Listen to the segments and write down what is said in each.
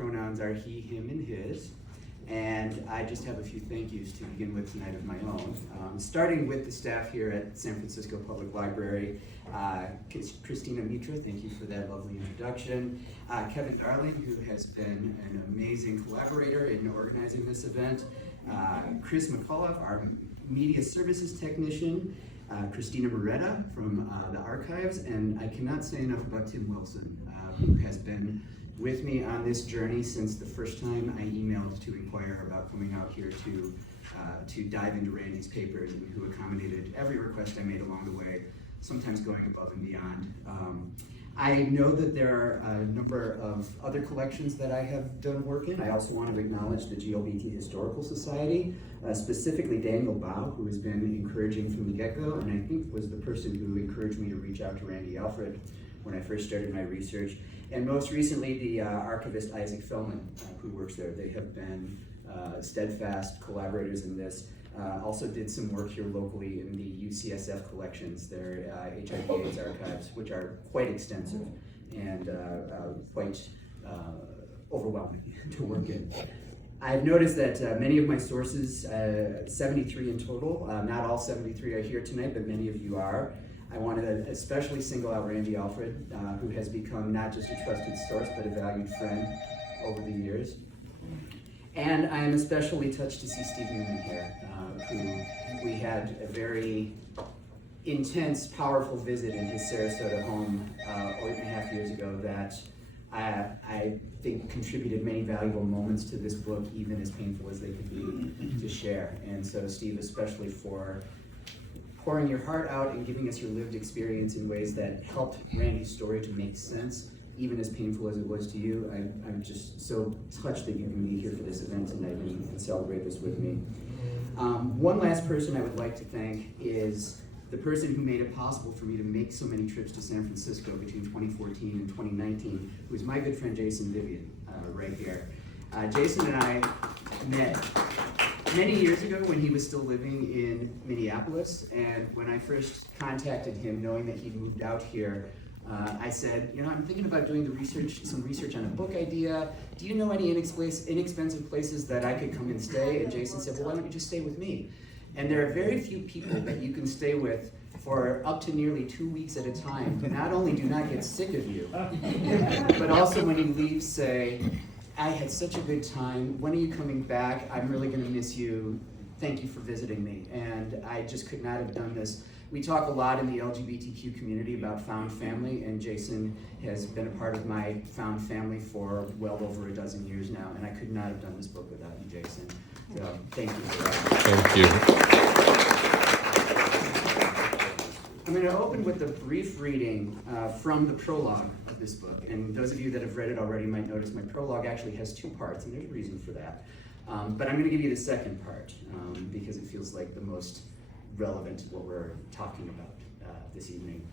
pronouns are he, him, and his. And I just have a few thank yous to begin with tonight of my own. Starting with the staff here at San Francisco Public Library. Christina Mitra, thank you for that lovely introduction. Kevin Darling, who has been an amazing collaborator in organizing this event. Chris McCullough, our media services technician. Christina Moretta from the archives. And I cannot say enough about Tim Wilson, who has been with me on this journey since the first time I emailed to inquire about coming out here to dive into Randy's papers, and who accommodated every request I made along the way, sometimes going above and beyond. I know that there are a number of other collections that I have done work in. I also want to acknowledge the GLBT Historical Society, specifically Daniel Bao, who has been encouraging from the get-go, and I think was the person who encouraged me to reach out to Randy Alfred when I first started my research. And most recently, the archivist Isaac Fellman, who works there. They have been steadfast collaborators in this. Also did some work here locally in the UCSF collections, their HIV/AIDS archives, which are quite extensive and quite overwhelming to work in. I've noticed that many of my sources, 73 in total, not all 73 are here tonight, but many of you are. I want to especially single out Randy Alfred, who has become not just a trusted source, but a valued friend over the years. And I am especially touched to see Steve Newman here, who we had a very intense, powerful visit in his Sarasota home 8.5 years ago that I think contributed many valuable moments to this book, even as painful as they could be to share. And so Steve, especially for pouring your heart out and giving us your lived experience in ways that helped Randy's story to make sense, even as painful as it was to you. I'm just so touched that you can be here for this event tonight and celebrate this with me. One last person I would like to thank is the person who made it possible for me to make so many trips to San Francisco between 2014 and 2019, who is my good friend Jason Vivian, right here. Jason and I met many years ago when he was still living in Minneapolis, and when I first contacted him, knowing that he'd moved out here, I said, you know, I'm thinking about doing some research on a book idea. Do you know any inexpensive places that I could come and stay? And Jason said, well, why don't you just stay with me? And there are very few people that you can stay with for up to nearly 2 weeks at a time who not only do not get sick of you, but also when you leave say, I had such a good time. When are you coming back? I'm really going to miss you. Thank you for visiting me. And I just could not have done this. We talk a lot in the LGBTQ community about found family, and Jason has been a part of my found family for well over a dozen years now, and I could not have done this book without you, Jason. So thank you for that. Thank you. I'm going to open with a brief reading from the prologue of this book. And those of you that have read it already might notice my prologue actually has 2 parts, and there's a reason for that. But I'm going to give you the second part because it feels like the most relevant to what we're talking about this evening.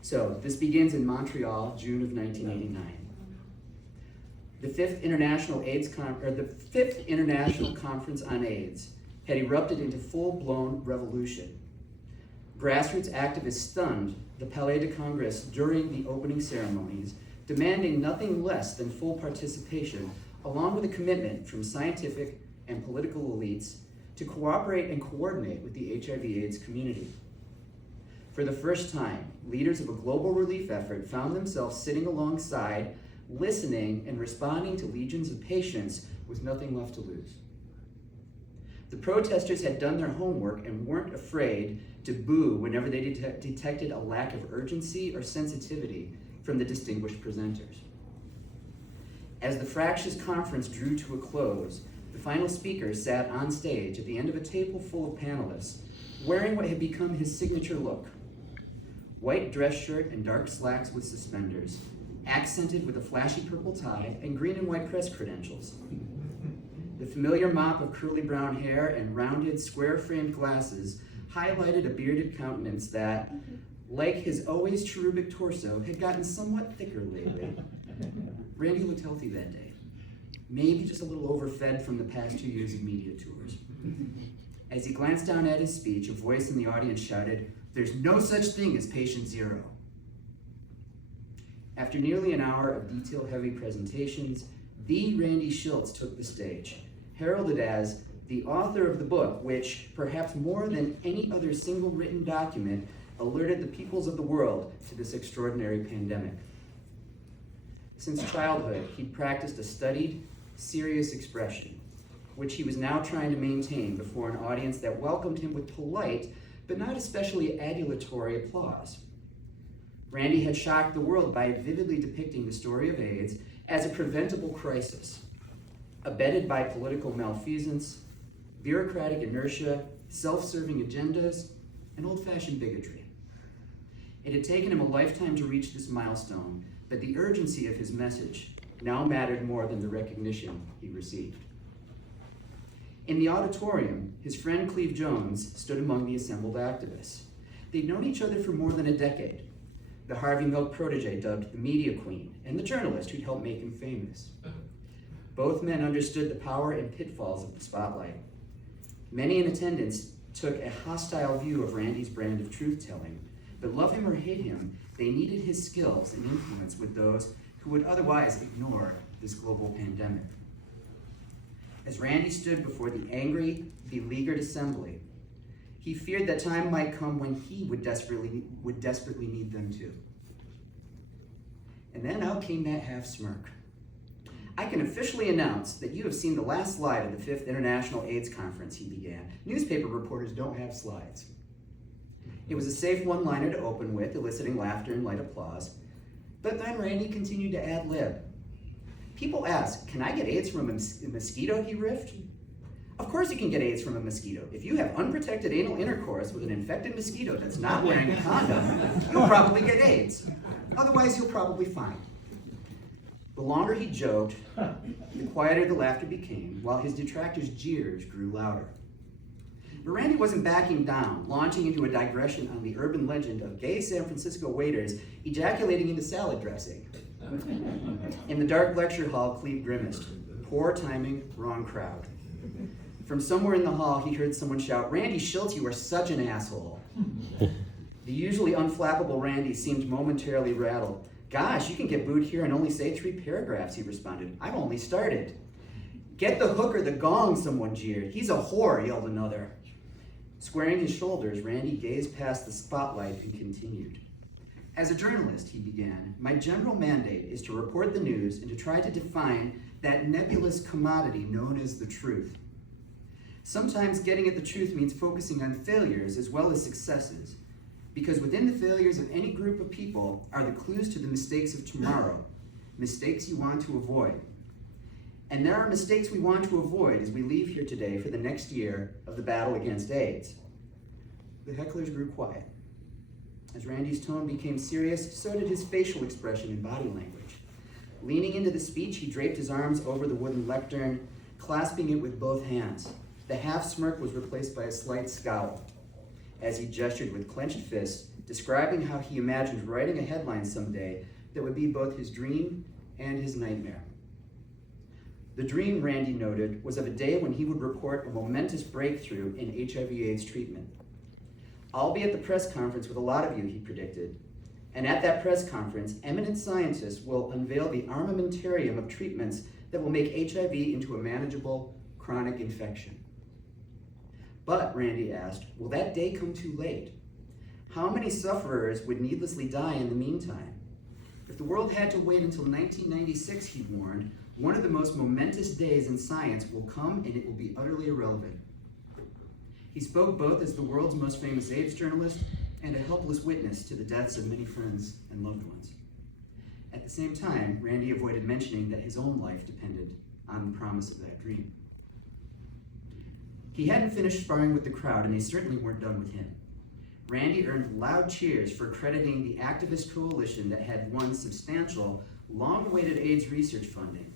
So this begins in Montreal, June of 1989. The fifth International Conference on AIDS had erupted into full-blown revolution. Grassroots activists stunned the Palais de Congrès during the opening ceremonies, demanding nothing less than full participation, along with a commitment from scientific and political elites to cooperate and coordinate with the HIV/AIDS community. For the first time, leaders of a global relief effort found themselves sitting alongside, listening and responding to legions of patients with nothing left to lose. The protesters had done their homework and weren't afraid to boo whenever they detected a lack of urgency or sensitivity from the distinguished presenters. As the fractious conference drew to a close, the final speaker sat on stage at the end of a table full of panelists, wearing what had become his signature look: white dress shirt and dark slacks with suspenders, accented with a flashy purple tie and green and white press credentials. The familiar mop of curly brown hair and rounded, square-framed glasses highlighted a bearded countenance that, like his always cherubic torso, had gotten somewhat thicker lately. Randy looked healthy that day, maybe just a little overfed from the past 2 years of media tours. As he glanced down at his speech, a voice in the audience shouted, "There's no such thing as patient zero." After nearly an hour of detail-heavy presentations, the Randy Shilts took the stage, heralded as the author of the book, which, perhaps more than any other single written document, alerted the peoples of the world to this extraordinary pandemic. Since childhood, he'd practiced a studied, serious expression, which he was now trying to maintain before an audience that welcomed him with polite, but not especially adulatory applause. Randy had shocked the world by vividly depicting the story of AIDS as a preventable crisis, abetted by political malfeasance, bureaucratic inertia, self-serving agendas, and old-fashioned bigotry. It had taken him a lifetime to reach this milestone, but the urgency of his message now mattered more than the recognition he received. In the auditorium, his friend Cleve Jones stood among the assembled activists. They'd known each other for more than a decade. The Harvey Milk protege dubbed the media queen, and the journalist who'd helped make him famous. Both men understood the power and pitfalls of the spotlight. Many in attendance took a hostile view of Randy's brand of truth-telling, but love him or hate him, they needed his skills and influence with those who would otherwise ignore this global pandemic. As Randy stood before the angry, beleaguered assembly, he feared that time might come when he would desperately need them too. And then out came that half smirk. I can officially announce that you have seen the last slide of the 5th International AIDS Conference, he began. Newspaper reporters don't have slides. It was a safe one-liner to open with, eliciting laughter and light applause. But then Randy continued to ad-lib. People ask, can I get AIDS from a mosquito, he riffed? Of course you can get AIDS from a mosquito. If you have unprotected anal intercourse with an infected mosquito that's not wearing a condom, you'll probably get AIDS. Otherwise, you'll probably fine. The longer he joked, the quieter the laughter became, while his detractors' jeers grew louder. But Randy wasn't backing down, launching into a digression on the urban legend of gay San Francisco waiters ejaculating into salad dressing. In the dark lecture hall, Cleve grimaced. Poor timing, wrong crowd. From somewhere in the hall, he heard someone shout, "Randy Shilts, you are such an asshole." The usually unflappable Randy seemed momentarily rattled. "Gosh, you can get booed here and only say 3 paragraphs, he responded. "I've only started." "Get the hook or the gong," someone jeered. "He's a whore," yelled another. Squaring his shoulders, Randy gazed past the spotlight and continued. "As a journalist," he began, "my general mandate is to report the news and to try to define that nebulous commodity known as the truth. Sometimes getting at the truth means focusing on failures as well as successes, because within the failures of any group of people are the clues to the mistakes of tomorrow, mistakes you want to avoid. And there are mistakes we want to avoid as we leave here today for the next year of the battle against AIDS." The hecklers grew quiet. As Randy's tone became serious, so did his facial expression and body language. Leaning into the speech, he draped his arms over the wooden lectern, clasping it with both hands. The half smirk was replaced by a slight scowl, as he gestured with clenched fists, describing how he imagined writing a headline someday that would be both his dream and his nightmare. The dream, Randy noted, was of a day when he would report a momentous breakthrough in HIV/AIDS treatment. "I'll be at the press conference with a lot of you," he predicted. "And at that press conference, eminent scientists will unveil the armamentarium of treatments that will make HIV into a manageable chronic infection." But, Randy asked, will that day come too late? How many sufferers would needlessly die in the meantime? If the world had to wait until 1996, he warned, one of the most momentous days in science will come and it will be utterly irrelevant. He spoke both as the world's most famous AIDS journalist and a helpless witness to the deaths of many friends and loved ones. At the same time, Randy avoided mentioning that his own life depended on the promise of that dream. He hadn't finished sparring with the crowd, and they certainly weren't done with him. Randy earned loud cheers for crediting the activist coalition that had won substantial, long-awaited AIDS research funding.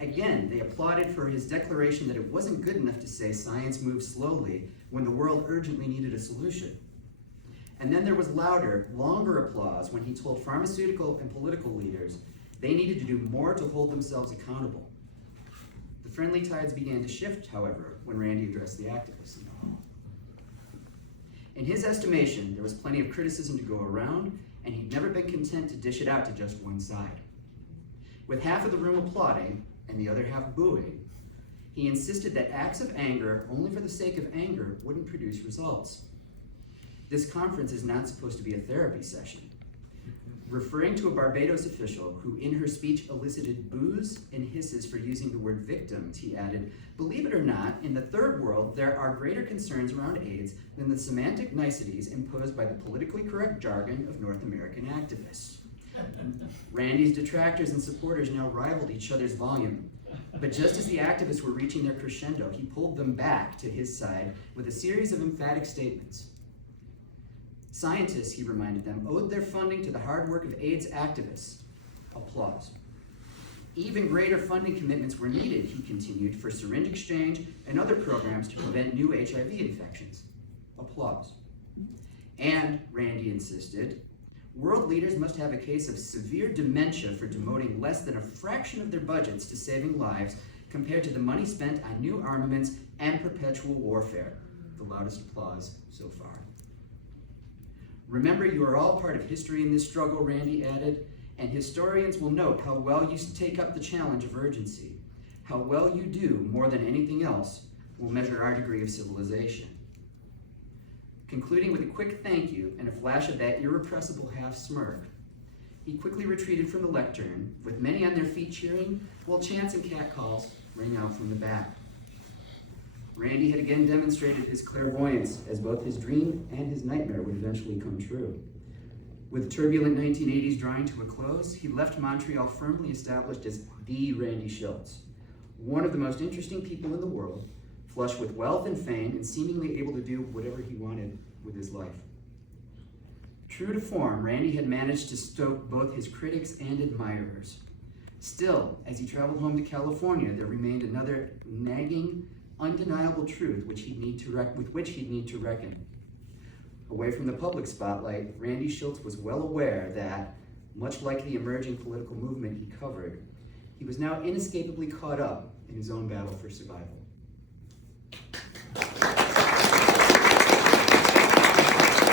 Again, they applauded for his declaration that it wasn't good enough to say science moves slowly when the world urgently needed a solution. And then there was louder, longer applause when he told pharmaceutical and political leaders they needed to do more to hold themselves accountable. The friendly tides began to shift, however, when Randy addressed the activists in the hall. In his estimation, there was plenty of criticism to go around, and he'd never been content to dish it out to just one side. With half of the room applauding and the other half booing, he insisted that acts of anger, only for the sake of anger, wouldn't produce results. This conference is not supposed to be a therapy session. Referring to a Barbados official who in her speech elicited boos and hisses for using the word victims, he added, "Believe it or not, in the third world, there are greater concerns around AIDS than the semantic niceties imposed by the politically correct jargon of North American activists." Randy's detractors and supporters now rivaled each other's volume. But just as the activists were reaching their crescendo, he pulled them back to his side with a series of emphatic statements. Scientists, he reminded them, owed their funding to the hard work of AIDS activists. Applause. Even greater funding commitments were needed, he continued, for syringe exchange and other programs to prevent new HIV infections. Applause. And, Randy insisted, world leaders must have a case of severe dementia for devoting less than a fraction of their budgets to saving lives compared to the money spent on new armaments and perpetual warfare. The loudest applause so far. Remember, you are all part of history in this struggle, Randy added, and historians will note how well you take up the challenge of urgency. How well you do, more than anything else, will measure our degree of civilization. Concluding with a quick thank you and a flash of that irrepressible half smirk, he quickly retreated from the lectern, with many on their feet cheering, while chants and catcalls rang out from the back. Randy had again demonstrated his clairvoyance, as both his dream and his nightmare would eventually come true. With the turbulent 1980s drawing to a close, he left Montreal firmly established as the Randy Shilts, one of the most interesting people in the world, flush with wealth and fame, and seemingly able to do whatever he wanted with his life. True to form, Randy had managed to stoke both his critics and admirers. Still, as he traveled home to California, there remained another nagging, undeniable truth with which he'd need to reckon. Away from the public spotlight, Randy Shilts was well aware that, much like the emerging political movement he covered, he was now inescapably caught up in his own battle for survival.